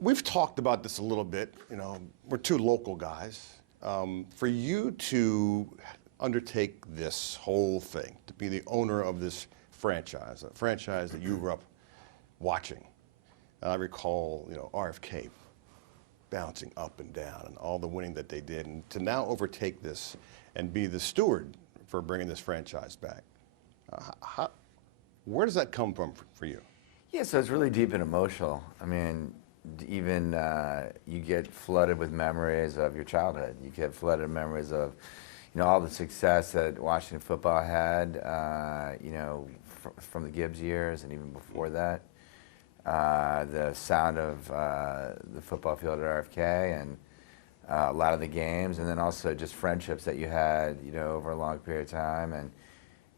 We've talked about this a little bit. You know, we're two local guys. For you to undertake this whole thing, to be the owner of this franchise, a franchise that you grew up watching. I recall, you know, RFK bouncing up and down and all the winning that they did, and to now overtake this and be the steward for bringing this franchise back. Where does that come from for you? Yeah, so it's really deep and emotional. I mean, even you get flooded with memories of your childhood. You get flooded with memories of, you know, all the success that Washington football had, you know, from the Gibbs years and even before that. The sound of the football field at RFK and a lot of the games, and then also just friendships that you had, you know, over a long period of time. And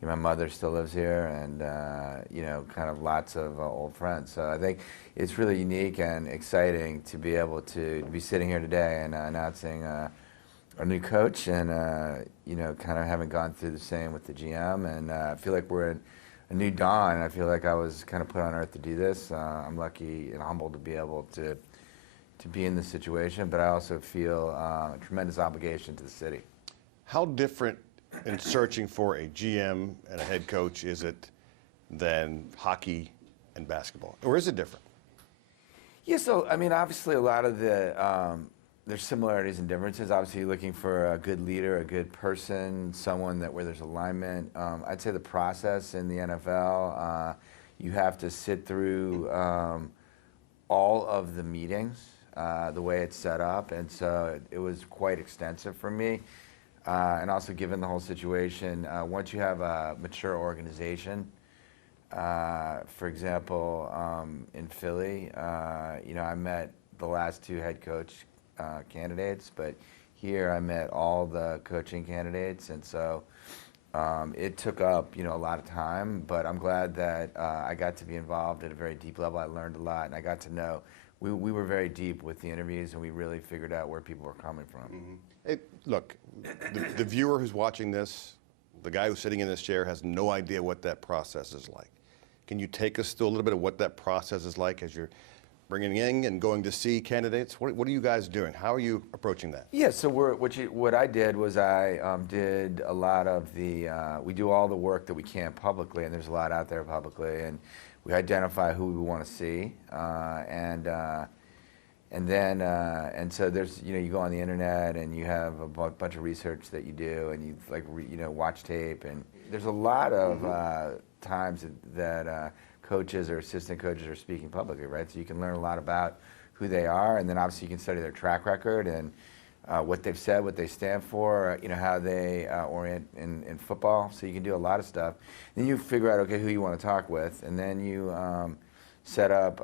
you know, my mother still lives here, and you know, kind of lots of old friends. So I think it's really unique and exciting to be able to be sitting here today and announcing our new coach, and you know, kind of having gone through the same with the GM, and I feel like we're in a new dawn. I feel like I was kind of put on earth to do this. I'm lucky and humbled to be able to be in this situation, but I also feel a tremendous obligation to the city. How different in searching for a GM and a head coach is it than hockey and basketball, or is it different? Yeah, so I mean, obviously a lot of the there's similarities and differences. Obviously, you're looking for a good leader, a good person, someone that where there's alignment. I'd say the process in the NFL, you have to sit through all of the meetings, the way it's set up, and so it was quite extensive for me. And also, given the whole situation, once you have a mature organization, for example, in Philly, you know, I met the last two head coach candidates, but here I met all the coaching candidates, and so it took up, you know, a lot of time. But I'm glad that I got to be involved at a very deep level. I learned a lot, and I got to know. We were very deep with the interviews, and we really figured out where people were coming from. Mm-hmm. Hey, look, the viewer who's watching this, the guy who's sitting in this chair has no idea what that process is like. Can you take us through a little bit of what that process is like as you're bringing in and going to see candidates? What are you guys doing? How are you approaching that? Yeah, so what I did was I did a lot of the, we do all the work that we can publicly, and there's a lot out there publicly, and we identify who we want to see, and so there's, you know, you go on the internet and you have a bunch of research that you do, and you you know, watch tape, and there's a lot of times that coaches or assistant coaches are speaking publicly, right? So you can learn a lot about who they are, and then obviously you can study their track record and what they've said, what they stand for, you know, how they orient in football. So you can do a lot of stuff. Then you figure out, okay, who you want to talk with, and then you set up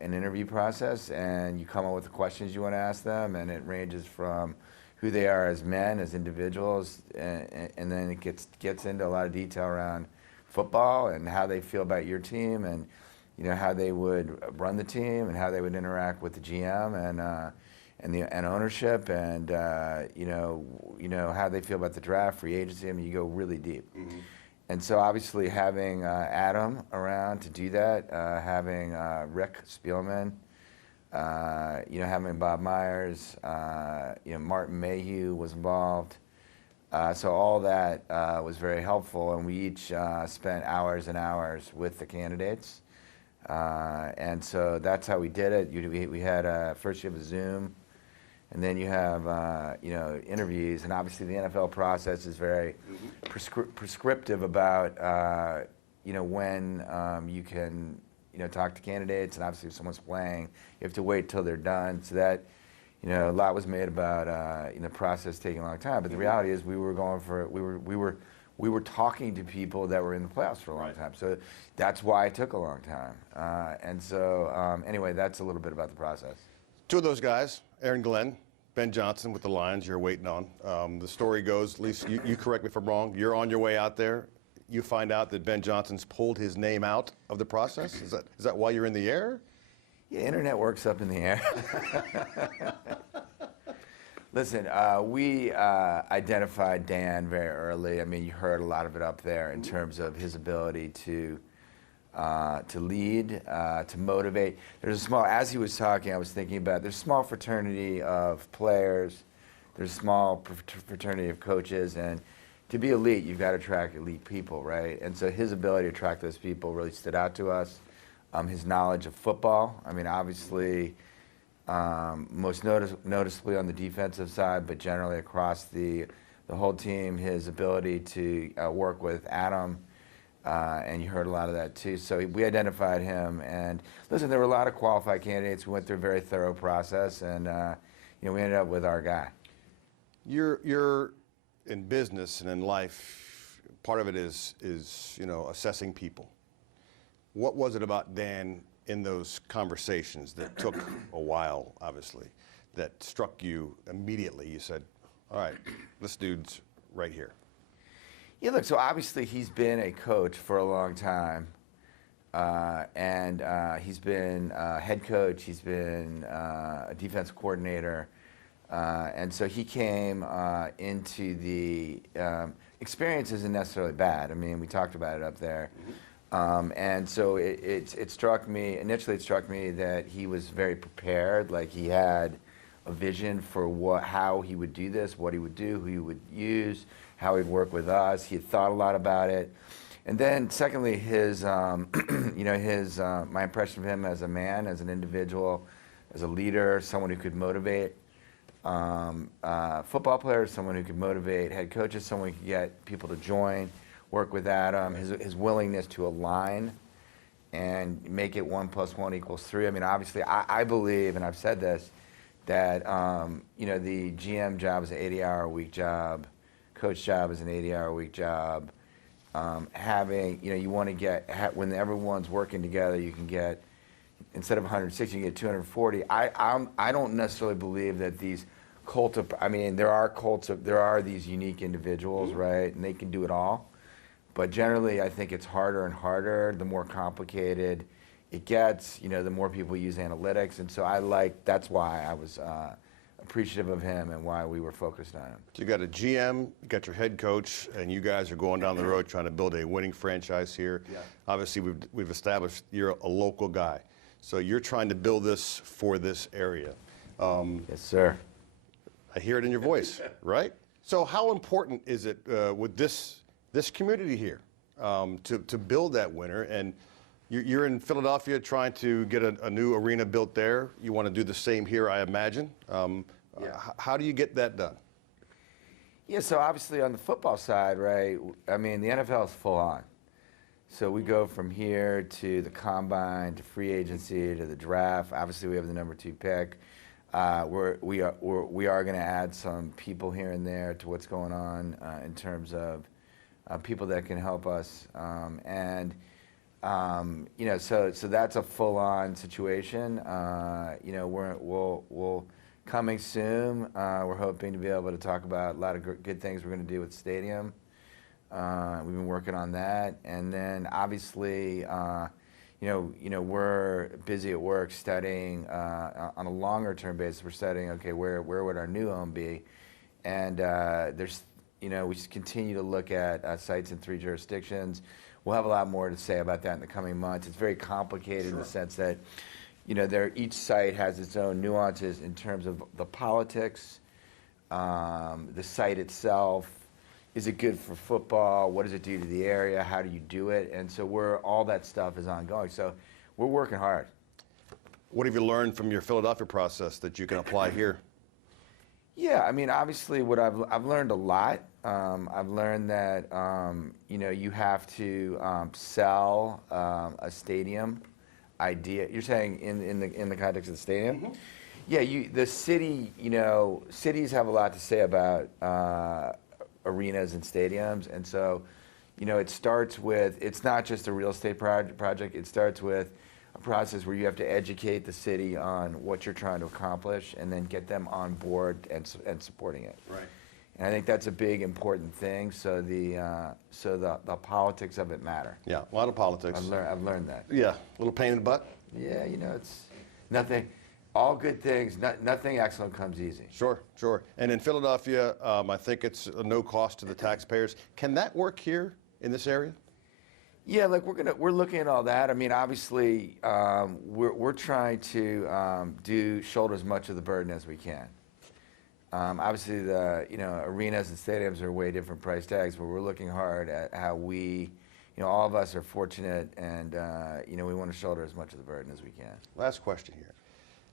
an interview process, and you come up with the questions you want to ask them, and it ranges from who they are as men, as individuals, and then it gets into a lot of detail around football and how they feel about your team, and you know, how they would run the team and how they would interact with the GM and ownership, and you know how they feel about the draft, free agency. I mean, you go really deep. Mm-hmm. And so obviously having Adam around to do that, having Rick Spielman, you know, having Bob Myers, you know, Martin Mayhew was involved. So all that was very helpful, and we each spent hours and hours with the candidates. And so that's how we did it. We had first you have a Zoom, and then you have you know, interviews, and obviously the NFL process is very prescriptive about you know, when you can, you know, talk to candidates, and obviously if someone's playing, you have to wait till they're done. So that, you know, a lot was made about you know, process taking a long time, but the reality is we were talking to people that were in the playoffs for a long time, so that's why it took a long time. And so anyway, that's a little bit about the process. Two of those guys, Aaron Glenn, Ben Johnson with the Lions, you're waiting on. The story goes, at least you correct me if I'm wrong, you're on your way out there. You find out that Ben Johnson's pulled his name out of the process. Is that why you're in the air? Yeah, internet works up in the air. Listen, we identified Dan very early. I mean, you heard a lot of it up there in terms of his ability to to lead, to motivate. There's a small, as he was talking, I was thinking about, there's a small fraternity of players, there's a small fraternity of coaches, and to be elite, you've got to attract elite people, right? And so his ability to attract those people really stood out to us. His knowledge of football, I mean, obviously, most noticeably on the defensive side, but generally across the whole team, his ability to work with Adam, and you heard a lot of that too. So we identified him, and listen, there were a lot of qualified candidates. We went through a very thorough process, and we ended up with our guy. You're in business and in life. Part of it is assessing people. What was it about Dan in those conversations that took a while, obviously, that struck you immediately? You said, "All right, this dude's right here." Yeah, look, so obviously he's been a coach for a long time, and he's been a head coach, he's been a defensive coordinator, and so he came into the experience isn't necessarily bad. I mean, we talked about it up there. And so it struck me, initially it struck me that he was very prepared, like he had a vision for how he would do this, what he would do, who he would use, how he'd work with us. He had thought a lot about it. And then secondly, his, my impression of him as a man, as an individual, as a leader, someone who could motivate football players, someone who could motivate head coaches, someone who could get people to join, work with Adam, his willingness to align and make it 1 + 1 = 3. I mean, obviously, I believe, and I've said this, that the GM job is an 80-hour-a-week job, coach job is an 80-hour-a-week job. You want to get, when everyone's working together, you can get, instead of 160, you get 240. I don't necessarily believe that these there are these unique individuals, right, and they can do it all. But generally, I think it's harder and harder the more complicated it gets, the more people use analytics. And so that's why I was appreciative of him and why we were focused on him. So you got a GM, you got your head coach, and you guys are going down the road trying to build a winning franchise here. Yeah. Obviously, we've established you're a local guy. So you're trying to build this for this area. Yes, sir. I hear it in your voice, right? So how important is it with this community here to build that winner? And you're in Philadelphia trying to get a new arena built there. You want to do the same here, I imagine. How do you get that done? Yeah, so obviously on the football side, right, I mean, the NFL is full on. So we go from here to the combine, to free agency, to the draft. Obviously, we have the number 2 pick. We are going to add some people here and there to what's going on in terms of people that can help us, so that's a full-on situation. We'll coming soon. We're hoping to be able to talk about a lot of good things we're going to do with the stadium. We've been working on that, and then obviously, we're busy at work studying on a longer-term basis. We're studying, okay, where would our new home be, and we just continue to look at sites in 3 jurisdictions. We'll have a lot more to say about that in the coming months. It's very complicated in the sense that, each site has its own nuances in terms of the politics, the site itself. Is it good for football? What does it do to the area? How do you do it? And so all that stuff is ongoing. So we're working hard. What have you learned from your Philadelphia process that you can apply here? Yeah, I mean, obviously, I've learned a lot. I've learned that you have to sell a stadium idea. You're saying in the context of the stadium? Mm-hmm. Yeah, the city. Cities have a lot to say about arenas and stadiums, and so it starts with, it's not just a real estate project. It starts with a process where you have to educate the city on what you're trying to accomplish, and then get them on board and supporting it. Right. And I think that's a big important thing. So the politics of it matter. Yeah, a lot of politics. I've learned that. Yeah, a little pain in the butt. Yeah, it's nothing. All good things. Nothing excellent comes easy. Sure. And in Philadelphia, I think it's no cost to the taxpayers. Can that work here in this area? Yeah, like we're looking at all that. I mean, obviously, we're trying to shoulder as much of the burden as we can. Obviously, the arenas and stadiums are way different price tags, but we're looking hard at how we, all of us are fortunate, and we want to shoulder as much of the burden as we can. Last question here.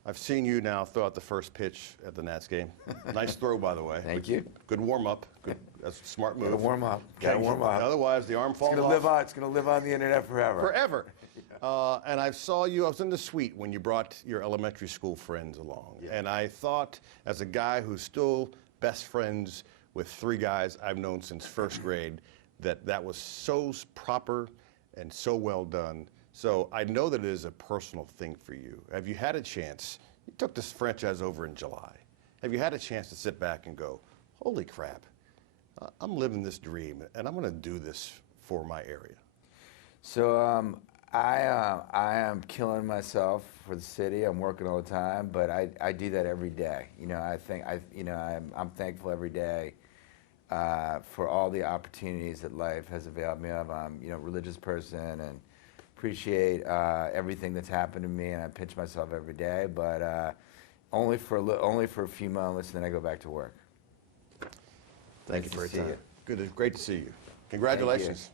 I've seen you now throw out the first pitch at the Nats game. Nice throw, by the way. Thank you. Good warm up. Good. That's a smart move. Gotta warm up. Gotta warm up. Otherwise, the arm falls off. It's gonna live on the internet forever. Forever. And I saw you. I was in the suite when you brought your elementary school friends along, and I thought, as a guy who's still best friends with 3 guys I've known since first grade, that was so proper and so well done. So I know that it is a personal thing for you. Have you had a chance? You took this franchise over in July. Have you had a chance to sit back and go, holy crap, I'm living this dream, and I'm going to do this for my area? So I am killing myself for the city. I'm working all the time, but I do that every day. I'm thankful every day for all the opportunities that life has availed me of. I'm a religious person and appreciate everything that's happened to me, and I pinch myself every day, but only for a few moments, and then I go back to work. Thank you for your time. Good, great to see you. Congratulations.